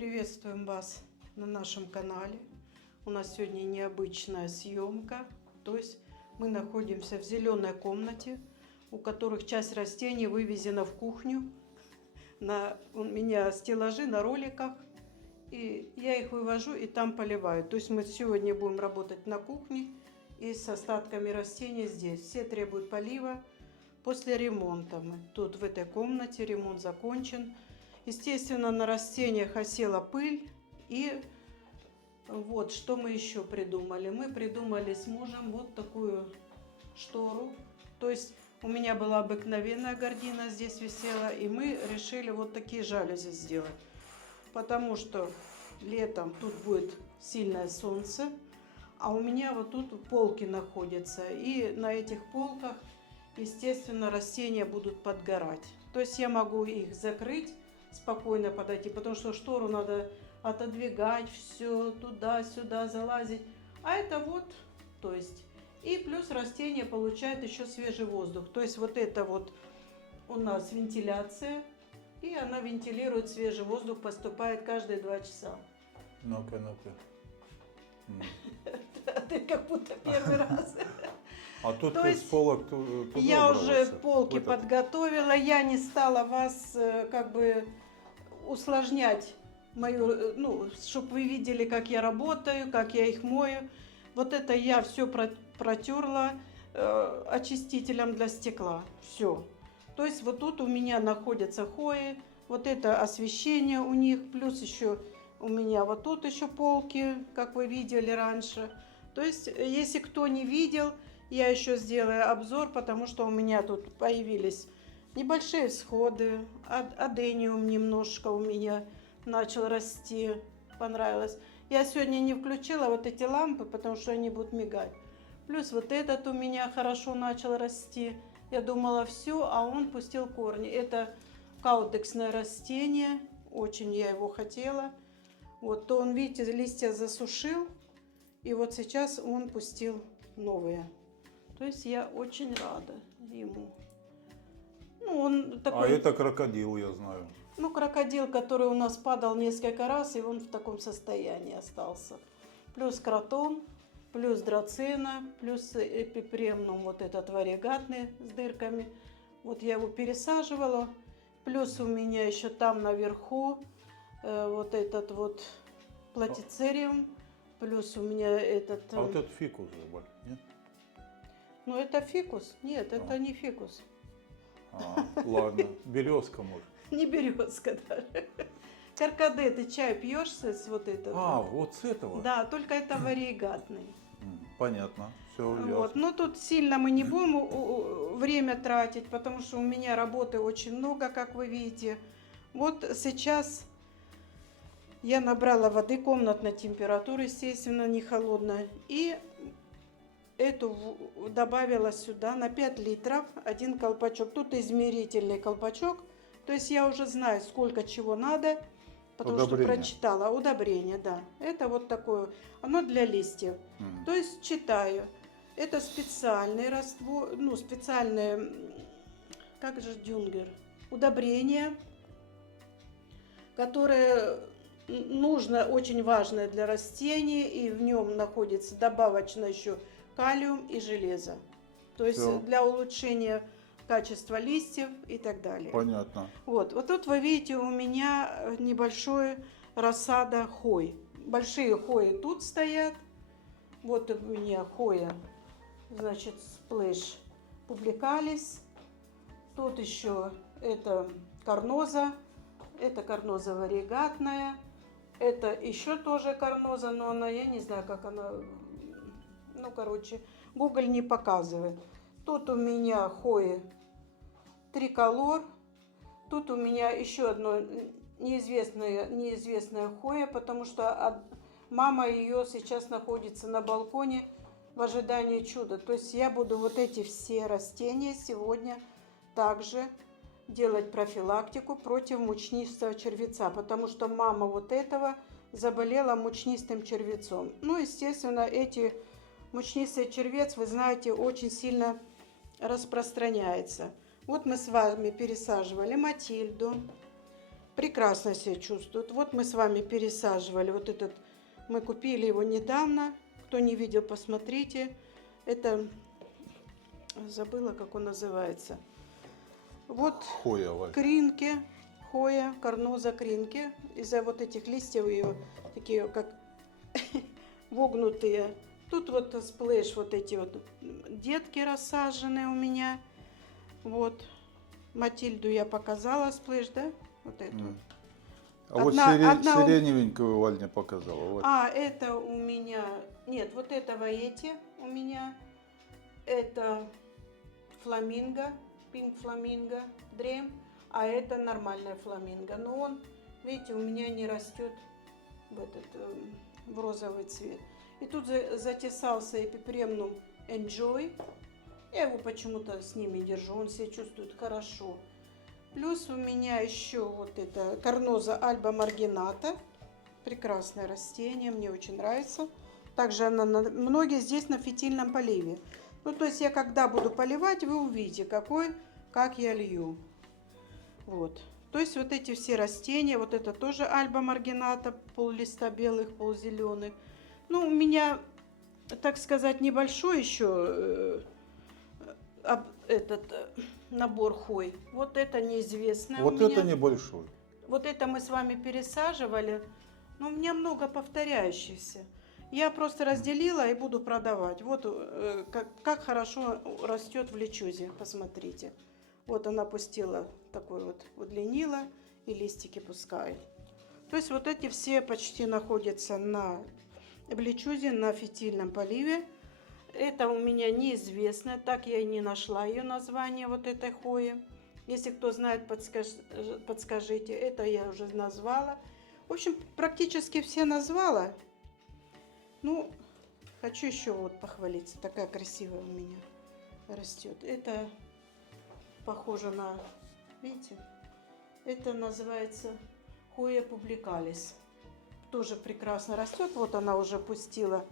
Приветствуем вас на нашем канале. У нас сегодня необычная съемка. То есть мы находимся в зеленой комнате, у которых часть растений вывезена в кухню. У меня стеллажи на роликах, и я их вывожу и там поливаю. То есть мы сегодня будем работать на кухне и с остатками растений здесь. Все требуют полива. После ремонта мы тут в этой комнате, ремонт закончен. Естественно, на растениях осела пыль. И вот что мы еще придумали. Мы придумали с мужем вот такую штору. То есть у меня была обыкновенная гардина, здесь висела, и мы решили вот такие жалюзи сделать. Потому что летом тут будет сильное солнце, а у меня вот тут полки находятся. И на этих полках, естественно, растения будут подгорать. То есть я могу их закрыть, спокойно подойти, потому что штору надо отодвигать, все туда-сюда залазить. А это вот, то есть, и плюс растение получает еще свежий воздух. То есть вот это вот у нас вентиляция, и она вентилирует свежий воздух, поступает каждые 2 часа. Ну-ка. Ты как будто первый раз. А тут То из есть полок я уже полки подготовила, я не стала вас как бы усложнять мою, чтобы вы видели, как я работаю, как я их мою. Вот это я все протерла очистителем для стекла. Все. То есть вот тут у меня находятся хои, вот это освещение у них, плюс еще у меня вот тут еще полки, как вы видели раньше. То есть, если кто не видел, я еще сделаю обзор, потому что у меня тут появились небольшие всходы, адениум немножко у меня начал расти, понравилось. Я сегодня не включила вот эти лампы, потому что они будут мигать. Плюс вот этот у меня хорошо начал расти. Я думала, все, а он пустил корни. Это каудексное растение, очень я его хотела. Вот, то он, видите, листья засушил, и вот сейчас он пустил новые. То есть я очень рада ему. Он такой... А это крокодил, я знаю. Крокодил, который у нас падал несколько раз, и он в таком состоянии остался. Плюс кротон, плюс драцена, плюс эпипремнум, вот этот варигатный с дырками. Вот я его пересаживала. Плюс у меня еще там наверху вот этот вот платицериум. Плюс у меня этот... А вот этот фикус, нет? Это фикус. Нет, это не фикус. Ладно, березка, может. Не березка даже. Каркаде, ты чай пьешь с вот этого? Вот с этого? Да, только это варигатный. Понятно, все Вот. ясно. Тут сильно мы не будем время тратить, потому что у меня работы очень много, как вы видите. Вот сейчас я набрала воды комнатной температуры, естественно, не холодной. И эту добавила сюда на 5 литров один колпачок. Тут измерительный колпачок. То есть я уже знаю, сколько чего надо, потому что прочитала. Удобрение, да. Это вот такое. Оно для листьев. То есть читаю. Это специальный раствор, специальное, как же дюнгер, удобрение, которое нужно, очень важное для растений, и в нем находится добавочно еще калиум и железо. То есть для улучшения качества листьев и так далее. Понятно. Вот тут вы видите у меня небольшой рассада хой. Большие хои тут стоят. Вот у меня хоя, значит, сплэш публикалис. Тут еще это карноза. Это карноза варигатная. Это еще тоже карноза, но она, я не знаю, как она... Google не показывает. Тут у меня хои триколор. Тут у меня еще одно неизвестная хоя, потому что мама ее сейчас находится на балконе в ожидании чуда. То есть я буду вот эти все растения сегодня также делать профилактику против мучнистого червеца, потому что мама вот этого заболела мучнистым червецом. Естественно, эти мучнистый червец, вы знаете, очень сильно распространяется. Вот мы с вами пересаживали Матильду, прекрасно себя чувствует. Вот мы с вами пересаживали вот этот, мы купили его недавно. Кто не видел, посмотрите. Это, забыла, как он называется. Вот Хоя, Валь. кринки, хоя, карноза кринки. Из-за вот этих листьев ее такие, как вогнутые. Тут вот сплэш, вот эти вот детки рассажены у меня. Вот. Матильду я показала, сплэш, да? Вот эту. А вот одна сиреневенькую Валь не показала. Вот. А, это у меня... Нет, вот этого эти у меня. Это фламинго, пинк фламинго, дрем. А это нормальная фламинго. Но он, видите, у меня не растет в розовый цвет. И тут затесался эпипремнум Enjoy. Я его почему-то с ними держу, он себя чувствует хорошо. Плюс у меня еще вот это карноза Альба Маргината. Прекрасное растение, мне очень нравится. Также она многие здесь на фитильном поливе. Ну, то есть я когда буду поливать, вы увидите, как я лью. Вот. То есть вот эти все растения, вот это тоже Альба Маргината, пол листа белых, пол зеленых. Ну, у меня, так сказать, небольшой еще набор хой. Вот это неизвестное Вот у меня. это небольшой. Вот это мы с вами пересаживали. Но у меня много повторяющихся. Я просто разделила и буду продавать. Вот как хорошо растет в лечузе. Посмотрите. Вот она пустила, такой вот удлинила и листики пускает. То есть вот эти все почти находятся в лечузе, на фитильном поливе. Это у меня неизвестно, так я и не нашла ее название вот этой хои. Если кто знает, подскажите. Это я уже назвала. В общем, практически все назвала. Ну, хочу еще вот похвалиться. Такая красивая у меня растет. Это похоже на, видите, это называется хоя публикалис. Тоже прекрасно растет. Вот она уже пустила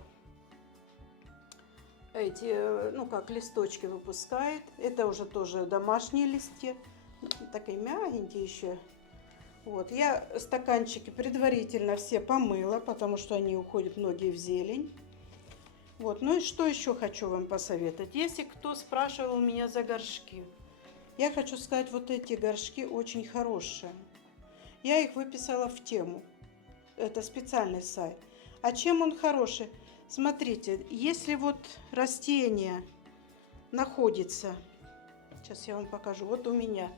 эти, ну как, листочки выпускает. Это уже тоже домашние листья. Такие мягенькие еще. Вот, я стаканчики предварительно все помыла, потому что они уходят многие в зелень. Вот, ну и что еще хочу вам посоветовать. Если кто спрашивал у меня за горшки, я хочу сказать, вот эти горшки очень хорошие. Я их выписала в тему. Это специальный сайт. А чем он хороший? Смотрите, если вот растение находится, сейчас я вам покажу, вот у меня,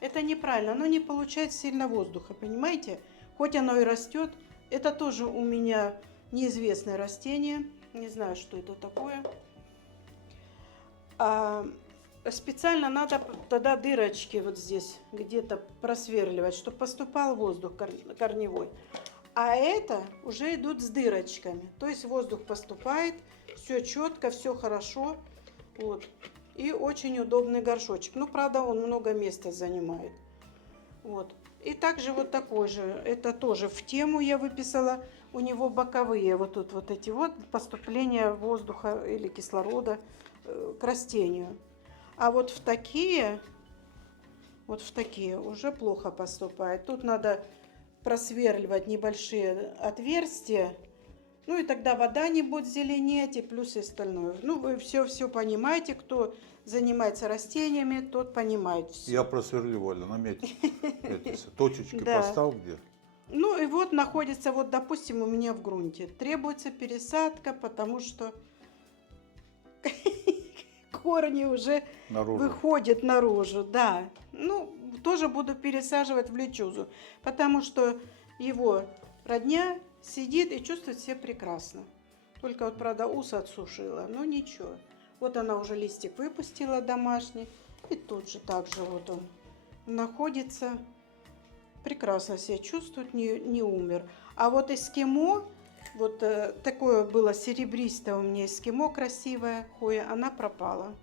это неправильно, оно не получает сильно воздуха, понимаете? Хоть оно и растет, это тоже у меня неизвестное растение, не знаю, что это такое. Специально надо тогда дырочки вот здесь где-то просверливать, чтобы поступал воздух корневой. А это уже идут с дырочками. То есть воздух поступает, все четко, все хорошо. Вот. И очень удобный горшочек. Ну, правда, он много места занимает. Вот. И также вот такой же. Это тоже в тему я выписала. У него боковые вот тут вот эти вот поступления воздуха или кислорода к растению. А вот в такие уже плохо поступает. Тут надо просверливать небольшие отверстия, ну и тогда вода не будет зеленеть, и плюс и остальное. Ну, вы все понимаете, кто занимается растениями, тот понимает все. Я просверлю, Валя, наметь эти точечки, Да. поставь где. Ну и вот находится, вот допустим, у меня в грунте. Требуется пересадка, потому что корни уже выходят наружу, да. Ну, тоже буду пересаживать в лечузу, потому что его родня сидит и чувствует себя прекрасно. Только вот, правда, ус отсушила, но ничего. Вот она уже листик выпустила домашний, и тут же также вот он находится, прекрасно себя чувствует, не умер. А вот эскимо, вот такое было серебристое у меня эскимо, красивое, хоя, она пропала.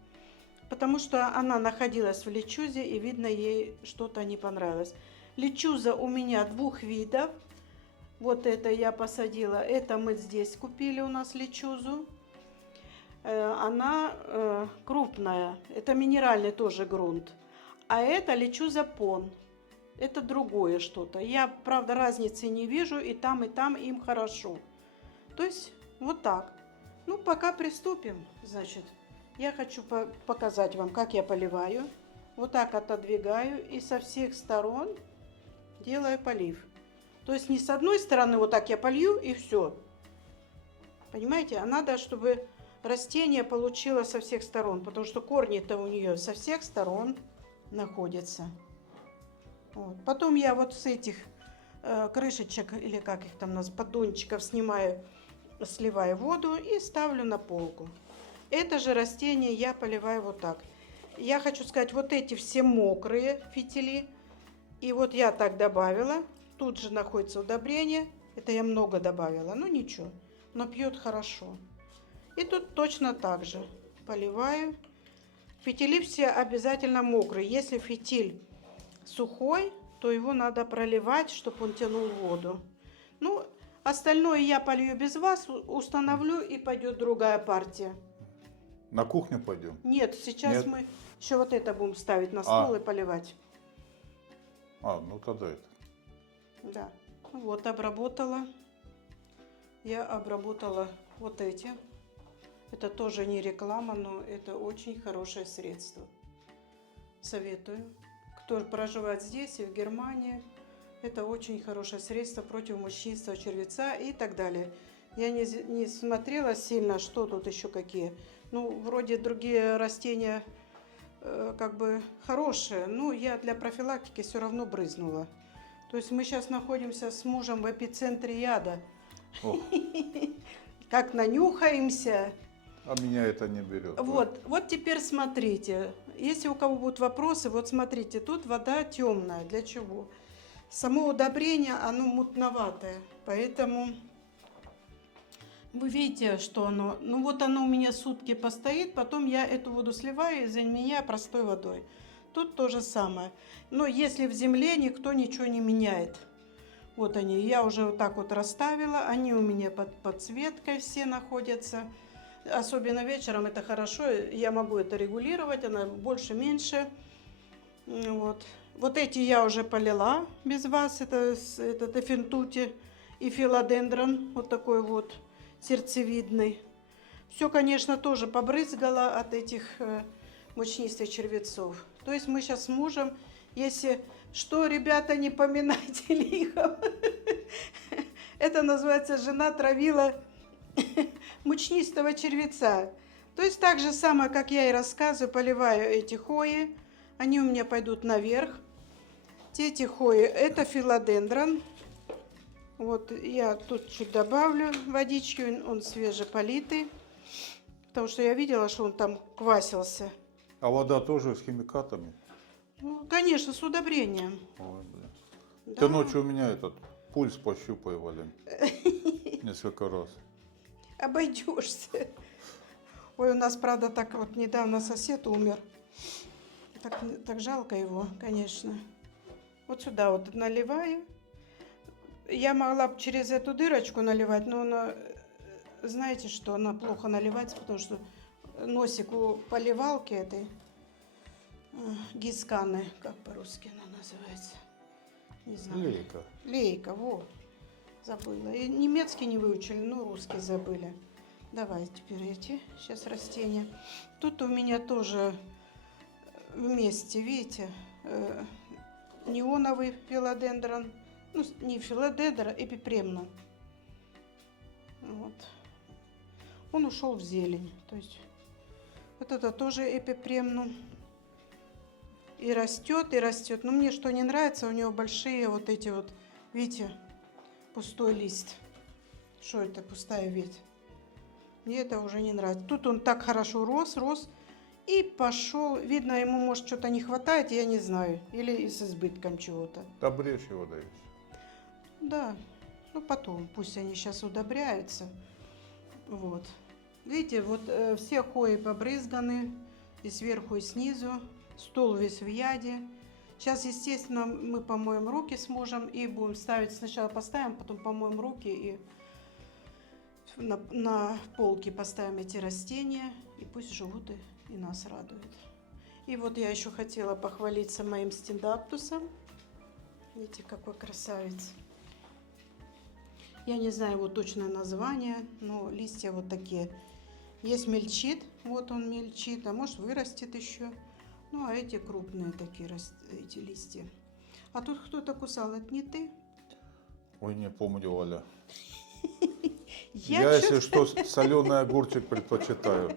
Потому что она находилась в лечузе, и, видно, ей что-то не понравилось. Лечуза у меня двух видов. Вот это я посадила. Это мы здесь купили у нас лечузу. Она крупная. Это минеральный тоже грунт. А это лечуза пон. это другое что-то. Я, правда, разницы не вижу, и там им хорошо. То есть вот так. Ну, пока приступим, значит, я хочу показать вам, как я поливаю. Вот так отодвигаю и со всех сторон делаю полив. То есть не с одной стороны вот так я полью и все. Понимаете? А надо, чтобы растение получило со всех сторон, потому что корни-то у нее со всех сторон находятся. Вот. Потом я вот с этих крышечек, или как их там называют, поддончиков сливаю воду и ставлю на полку. Это же растение я поливаю вот так. Я хочу сказать, вот эти все мокрые фитили. И вот я так добавила. Тут же находится удобрение. Это я много добавила, ну ничего. Но пьет хорошо. И тут точно так же поливаю. Фитили все обязательно мокрые. Если фитиль сухой, то его надо проливать, чтобы он тянул воду. Ну, остальное я полью без вас, установлю, и пойдет другая партия. На кухню пойдем? Нет, сейчас Нет? мы еще вот это будем ставить на стол и поливать. Ну тогда это. Да. Вот, обработала. Я обработала вот эти. Это тоже не реклама, но это очень хорошее средство. Советую. Кто проживает здесь и в Германии, это очень хорошее средство против мучнистого червеца и так далее. Я не смотрела сильно, что тут еще какие. Ну, вроде другие растения как бы хорошие, но я для профилактики все равно брызнула. То есть мы сейчас находимся с мужем в эпицентре яда. Как нанюхаемся. А меня это не берет. Вот теперь смотрите. Если у кого будут вопросы, вот смотрите, тут вода темная. Для чего? Само удобрение, оно мутноватое. Поэтому вы видите, что оно... Ну вот оно у меня сутки постоит, потом я эту воду сливаю и заменяю простой водой. Тут то же самое. Но если в земле никто ничего не меняет. Вот они, я уже вот так вот расставила. Они у меня под подсветкой все находятся. Особенно вечером это хорошо. Я могу это регулировать, она больше-меньше. Вот эти я уже полила без вас. Это эфентути и филодендрон. Вот такой вот сердцевидный. Все, конечно, тоже побрызгала от этих мучнистых червецов. То есть мы сейчас с мужем, если что, ребята, не поминайте лихом. Это называется, жена травила мучнистого червеца. То есть так же самое, как я и рассказываю, поливаю эти хои. Они у меня пойдут наверх. Эти хои, это филодендрон. Вот я тут чуть добавлю водички, он свежеполитый. Потому что я видела, что он там квасился. А вода тоже с химикатами? Ну, конечно, с удобрением. Ой, блин. Да. Ты ночью у меня этот пульс пощупай, Валень. Несколько раз. Обойдешься. Ой, у нас, правда, так вот недавно сосед умер. Так жалко его, конечно. Вот сюда вот наливаю. Я могла бы через эту дырочку наливать, но она, знаете что, она плохо наливается, потому что носик у поливалки этой гисканы, как по-русски она называется, не знаю. Лейка. Лейка, вот, забыла. И немецкий не выучили, но русский забыли. Давай теперь эти сейчас растения. Тут у меня тоже вместе, видите, неоновый филодендрон. Ну, не филодендрон, эпипремнум. Вот. Он ушел в зелень. То есть вот это тоже эпипремнум. И растет, и растет. Но мне что не нравится, у него большие вот эти вот, видите, пустой лист. Что это, пустая ветвь? Мне это уже не нравится. Тут он так хорошо рос и пошел. Видно, ему, может, что-то не хватает, я не знаю. Или с избытком чего-то. Да брешь его даешь. Да, ну потом, пусть они сейчас удобряются. Вот. Видите, вот все хои побрызганы, и сверху, и снизу. Стол весь в яде. Сейчас, естественно, мы помоем руки с мужем и будем ставить, сначала поставим, потом помоем руки и на полке поставим эти растения, и пусть живут и нас радуют. И вот я еще хотела похвалиться моим стендактусом. Видите, какой красавец. Я не знаю его точное название, но листья вот такие. Есть мельчит, вот он мельчит, а может вырастет еще. Ну, а эти крупные такие, эти листья. А тут кто-то кусал, это не ты? Ой, не помню, Валя. Я Я, если чё-то- что, соленый огурчик предпочитаю,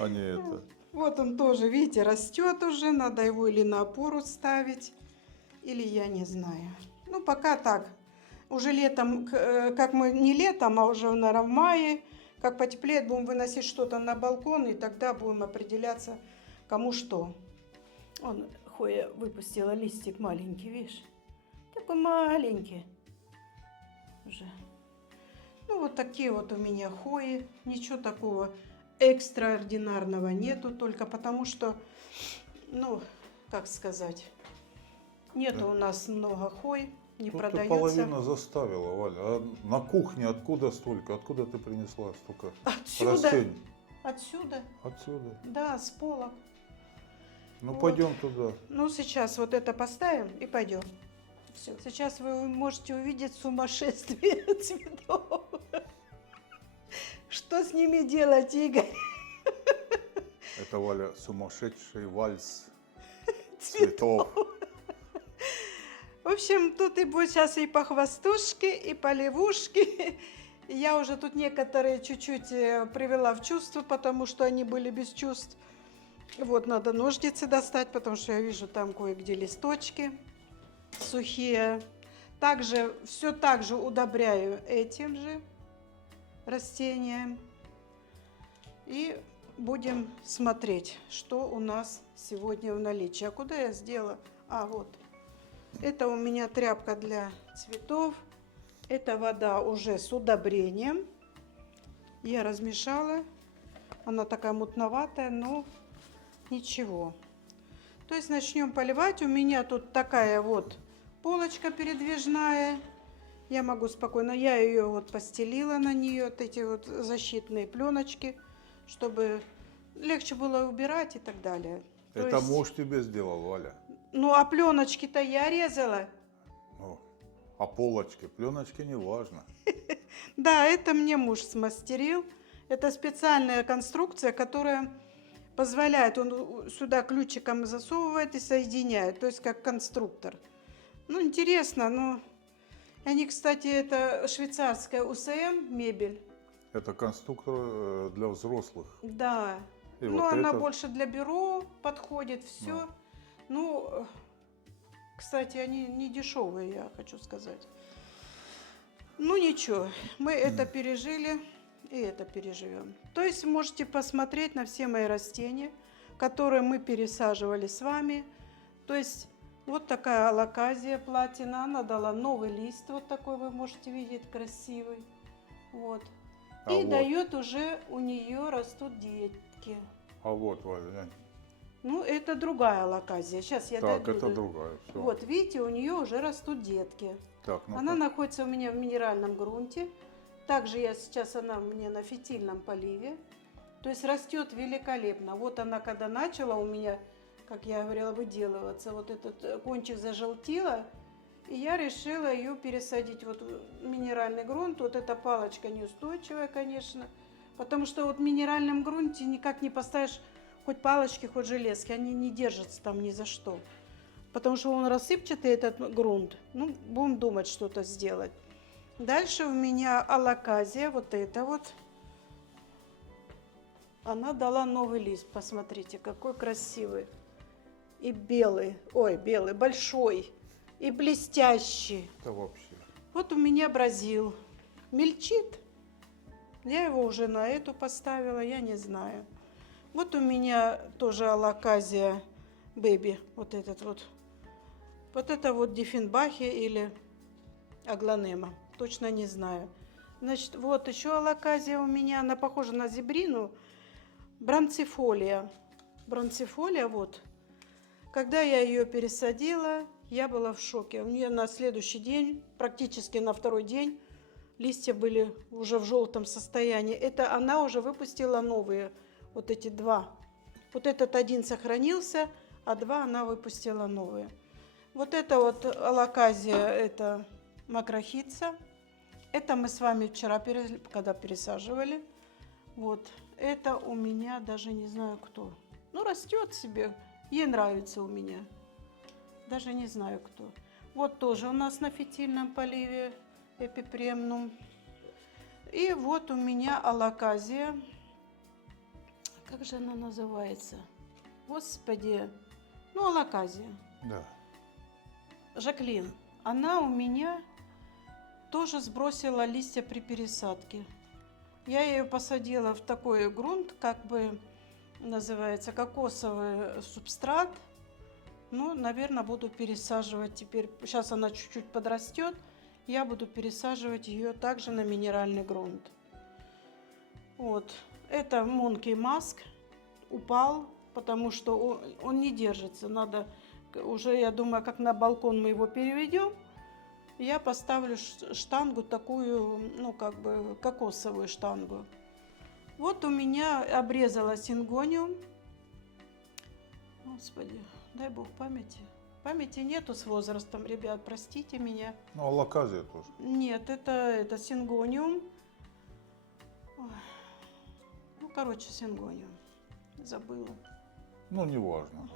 а не это. Вот он тоже, видите, растет уже, надо его или на опору ставить, или я не знаю. Ну, пока так. Уже летом, как мы не летом, а уже, наверное, в мае, как потеплеет, будем выносить что-то на балкон, и тогда будем определяться, кому что. Он, Хоя выпустила листик маленький, видишь? Такой маленький уже. Ну, вот такие вот у меня хои. Ничего такого экстраординарного нету, только потому что, ну, как сказать, нету у нас много хой, не Тут ты продается. половину заставила, Валя. А на кухне откуда столько? Откуда ты принесла столько Отсюда, растений? отсюда, Отсюда. да, с полок. Ну, Вот. пойдем туда. Ну, сейчас вот это поставим и пойдем. Все. Сейчас вы можете увидеть сумасшествие цветов. Что с ними делать, Игорь? Это, Валя, сумасшедший вальс цветов. В общем, тут и будет сейчас и по хвостушке, и по левушке. Я уже тут некоторые чуть-чуть привела в чувство, потому что они были без чувств. Вот, надо ножницы достать, потому что я вижу там кое-где листочки сухие. Также, все так же удобряю этим же растением. И будем смотреть, что у нас сегодня в наличии. А куда я сделала? А, вот. Это у меня тряпка для цветов. Это вода уже с удобрением. Я размешала. Она такая мутноватая, но ничего. То есть начнем поливать. У меня тут такая вот полочка передвижная. Я могу спокойно, я ее вот постелила на нее, вот эти вот защитные пленочки, чтобы легче было убирать и так далее. То Это есть- муж тебе сделал, Валя. Ну, а пленочки-то я резала. Ну, а полочки, пленочки не важно. Да, это мне муж смастерил. Это специальная конструкция, которая позволяет, он сюда ключиком засовывает и соединяет, то есть как конструктор. Ну, интересно, но они, кстати, это швейцарская УСМ мебель. Это конструктор для взрослых. Да. И Ну, вот она это- больше для бюро подходит, все. Да. Ну, кстати, они не дешевые, я хочу сказать. Ну, ничего, мы это пережили и это переживем. То есть можете посмотреть на все мои растения, которые мы пересаживали с вами. То есть вот такая алаказия платина, она дала новый лист, вот такой вы можете видеть, красивый. Вот. А И вот. дает уже, у нее растут детки. А вот, Валя, глянь. Ну, это другая алаказия. Сейчас я Так, дойду это до- другая. Всё. Вот, видите, у нее уже растут детки. Так, ну Она находится у меня в минеральном грунте. Также она у меня на фитильном поливе. То есть растет великолепно. Вот она, когда начала у меня, как я говорила, выделываться, вот этот кончик зажелтила, и я решила ее пересадить вот в минеральный грунт. Вот эта палочка неустойчивая, конечно, потому что вот в минеральном грунте никак не поставишь хоть палочки, хоть железки, они не держатся там ни за что. Потому что он рассыпчатый, этот грунт. Ну, будем думать, что-то сделать. Дальше у меня алаказия, вот это вот. Она дала новый лист, посмотрите, какой красивый. И белый, ой, белый, большой, и блестящий. это вообще. Вот у меня бразил. Мельчит. Я его уже на эту поставила, я не знаю. Вот у меня тоже алаказия бэби, вот этот вот. Вот это вот Диффенбахи или аглонема, точно не знаю. Значит, вот еще алаказия у меня, она похожа на зебрину, бранцифолия. Бранцифолия, вот. Когда я ее пересадила, я была в шоке. У нее на следующий день, практически на второй день, листья были уже в желтом состоянии. Это она уже выпустила новые, вот эти два. Вот этот один сохранился, а два она выпустила новые. Вот это вот алаказия, это макрохица. Это мы с вами вчера, когда пересаживали. Вот, это у меня даже не знаю кто. Ну, растет себе, ей нравится у меня. Даже не знаю кто. Вот тоже у нас на фитильном поливе эпипремнум. И вот у меня алаказия. Как же она называется? Господи. Ну, алаказия. Да. Жаклин. Она у меня тоже сбросила листья при пересадке. Я ее посадила в такой грунт, как бы называется, кокосовый субстрат. Ну, наверное, буду пересаживать теперь. Сейчас она чуть-чуть подрастет. Я буду пересаживать ее также на минеральный грунт. Вот. Это Monkey Mask. Упал, потому что он не держится. Надо уже, я думаю, как на балкон мы его переведем. Я поставлю штангу такую, ну, как бы кокосовую штангу. Вот у меня обрезала сингониум. Господи, дай бог памяти. Памяти нету с возрастом, ребят, простите меня. Ну, алаказия тоже. Нет, это сингониум. Ой. Ну, короче, сингониум. Забыла. Ну, неважно.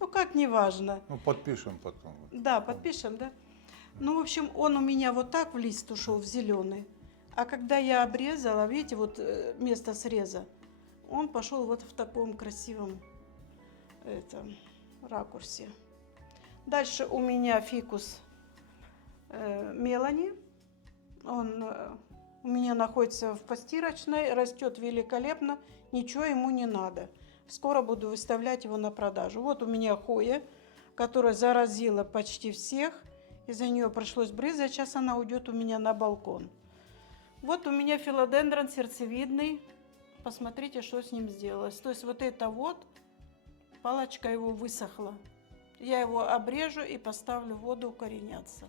Ну, как неважно. Ну, подпишем потом. Да, подпишем, да? Ну, в общем, он у меня вот так в лист ушел, в зеленый. А когда я обрезала, видите, вот место среза, он пошел вот в таком красивом ракурсе. Дальше у меня фикус Мелани. Он у меня находится в постирочной, растет великолепно, ничего ему не надо. Скоро буду выставлять его на продажу. Вот у меня Хоя, которая заразила почти всех. Из-за нее пришлось брызгать, сейчас она уйдет у меня на балкон. Вот у меня филодендрон сердцевидный. Посмотрите, что с ним сделалось. То есть вот это вот, палочка его высохла. Я его обрежу и поставлю в воду укореняться.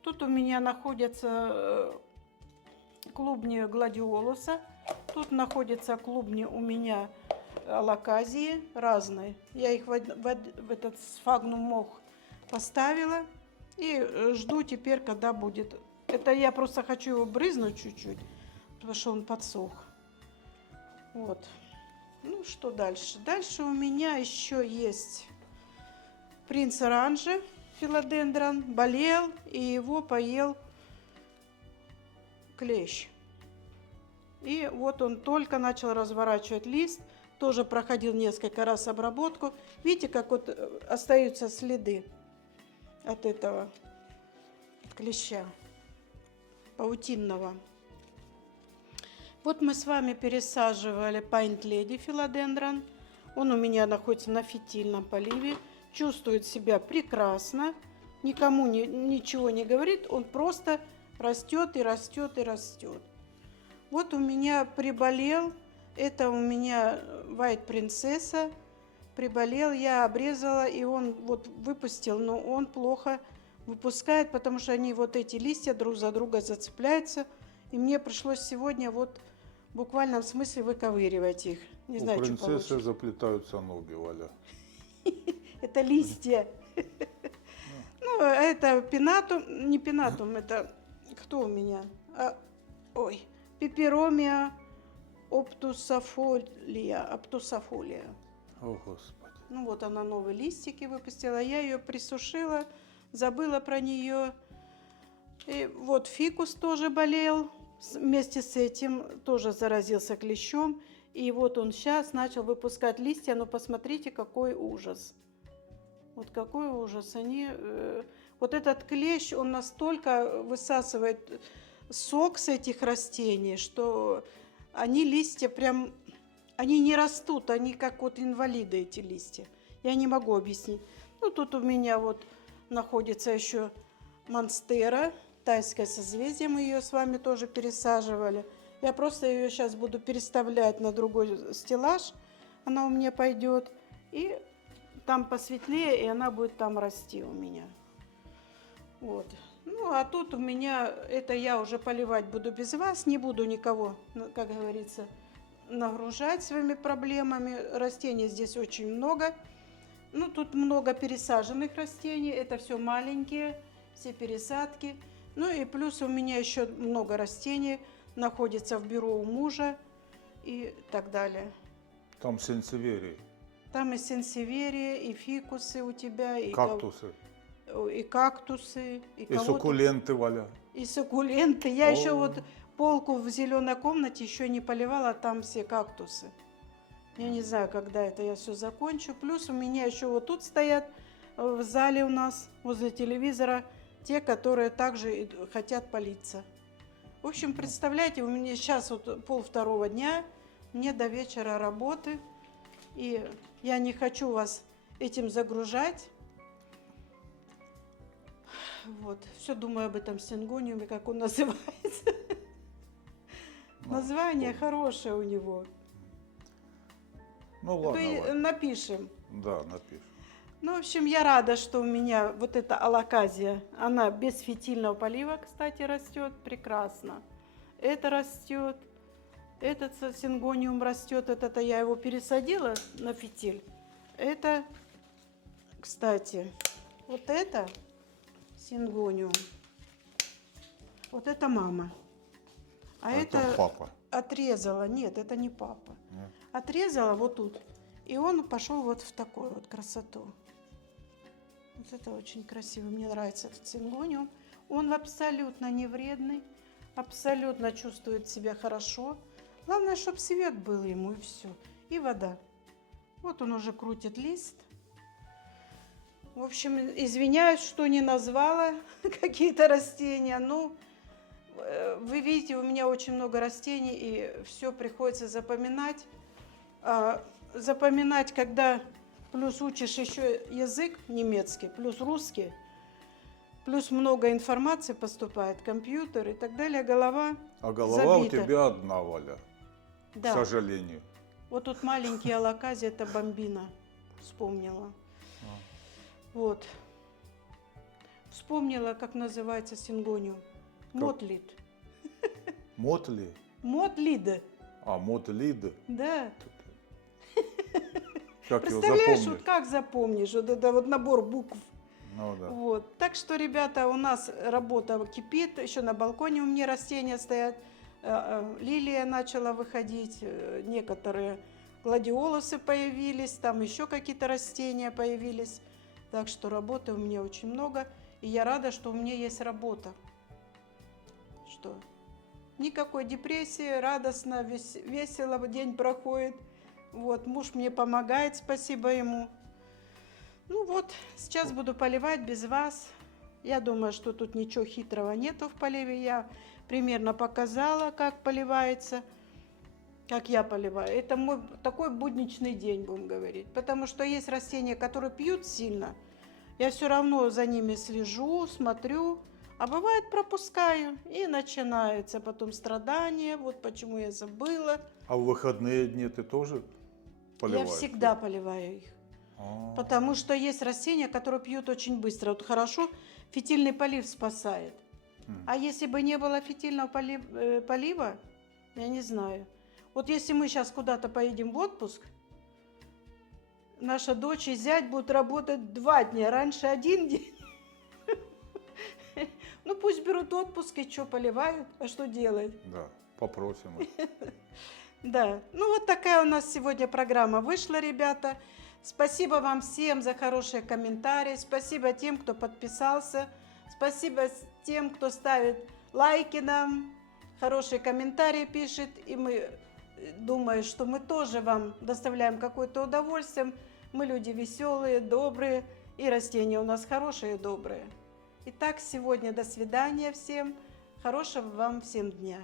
Тут у меня находятся клубни гладиолуса. Тут находятся клубни у меня алаказии разные. Я их в этот сфагнум мох поставила. И жду теперь, когда будет. Это я просто хочу его брызнуть чуть-чуть, потому что он подсох. Вот. Ну, что дальше? Дальше у меня еще есть принц оранжи, филодендрон. Болел, и его поел клещ. И вот он только начал разворачивать лист. Тоже проходил несколько раз обработку. Видите, как вот остаются следы от этого клеща паутинного. Вот мы с вами пересаживали Paint Lady филодендрон. Он у меня находится на фитильном поливе. Чувствует себя прекрасно. Никому ничего не говорит. Он просто растет и растет и растет. Вот у меня приболел. Это у меня White Принцесса. Приболел, я обрезала, и он вот выпустил, но он плохо выпускает, потому что они вот эти листья друг за друга зацепляются. И мне пришлось сегодня вот в буквальном смысле выковыривать их. Не знаю, У что принцессы получится. заплетаются ноги, Валя. Это листья. Ну, это пинатум, не пинатум, это кто у меня? Ой, пеперомия оптусофолия. О, Господи. Ну вот она новые листики выпустила. Я ее присушила, забыла про нее. И вот фикус тоже болел. Вместе с этим тоже заразился клещом. И вот он сейчас начал выпускать листья. Но посмотрите, какой ужас. Вот какой ужас. Вот этот клещ, он настолько высасывает сок с этих растений, что они листья прям... Они не растут, они как вот инвалиды, эти листья. Я не могу объяснить. Ну, тут у меня вот находится еще монстера, тайское созвездие, мы ее с вами тоже пересаживали. Я просто ее сейчас буду переставлять на другой стеллаж, она у меня пойдет, и там посветлее, и она будет там расти у меня. Вот. Ну, а тут у меня, это я уже поливать буду без вас, не буду никого, как говорится, нагружать своими проблемами. Растений здесь очень много. Ну, тут много пересаженных растений, это все маленькие, все пересадки. Ну и плюс у меня еще много растений находится в бюро у мужа и так далее. Там сенсеверий, Там и сенсеверия, и фикусы у тебя, и кактусы, и кактусы, и и суккуленты, Валя. и суккуленты. Я еще О. вот полку в зеленой комнате еще не поливала, а там все кактусы. Я не знаю, когда это я все закончу. Плюс у меня еще вот тут стоят в зале у нас, возле телевизора, те, которые также хотят политься. В общем, представляете, у меня сейчас вот 1:30 дня, мне до вечера работы, и я не хочу вас этим загружать. Вот, все думаю об этом сингониуме, как он называется. Ну, Название хорошее у него. Ну ладно, Валя. Напишем. Да, напишем. Ну, в общем, я рада, что у меня вот эта алаказия, она без фитильного полива, кстати, растет прекрасно. Это растет, этот сингониум растет, это я его пересадила на фитиль. Это, кстати, вот это сингониум, вот это мама. А это папа. отрезала, нет, это не папа. Нет? Отрезала вот тут, и он пошел вот в такую вот красоту. Вот это очень красиво, мне нравится этот сингониум. Он абсолютно не вредный, абсолютно чувствует себя хорошо. Главное, чтобы свет был ему, и все. И вода. Вот он уже крутит лист. В общем, извиняюсь, что не назвала какие-то растения. Ну, вы видите, у меня очень много растений, и все приходится запоминать. Запоминать, когда плюс учишь еще язык немецкий, плюс русский, плюс много информации поступает, компьютер и так далее, голова А голова забита. у тебя одна, Валя, Да. к сожалению. Вот тут маленький алаказия, это бомбина, вспомнила. Вот. Вспомнила, как называется сингониум. Мотлид. Мотли? Мотлид, А, мотлид. да. Как его Представляешь, запомнишь? вот как запомнишь, вот это вот набор букв. Ну да. Вот. Так что, ребята, у нас работа кипит, еще на балконе у меня растения стоят, лилия начала выходить, некоторые гладиолусы появились, там еще какие-то растения появились. Так что работы у меня очень много, и я рада, что у меня есть работа. Что? Никакой депрессии, радостно, весело день проходит. Вот, муж мне помогает, спасибо ему. Ну вот, сейчас буду поливать без вас. Я думаю, что тут ничего хитрого нету в поливе. Я примерно показала, как поливается, как я поливаю. Это мой такой будничный день, будем говорить. Потому что есть растения, которые пьют сильно. Я все равно за ними слежу, смотрю. А бывает пропускаю, и начинается потом страдание. Вот почему я забыла. А в выходные дни ты тоже поливаешь? Я всегда поливаю их. А. Потому что есть растения, которые пьют очень быстро. Вот хорошо, фитильный полив спасает. А если бы не было фитильного полива, я не знаю. Вот если мы сейчас куда-то поедем в отпуск, наша дочь и зять будут работать 2 дня, раньше 1 день. Ну пусть берут отпуск и что, поливают, а что делать? Да, попросим их. Да, ну вот такая у нас сегодня программа вышла, ребята. Спасибо вам всем за хорошие комментарии, спасибо тем, кто подписался, спасибо тем, кто ставит лайки нам, хорошие комментарии пишет, и мы думаем, что мы тоже вам доставляем какое-то удовольствие. Мы люди веселые, добрые, и растения у нас хорошие и добрые. Итак, сегодня до свидания всем, хорошего вам всем дня.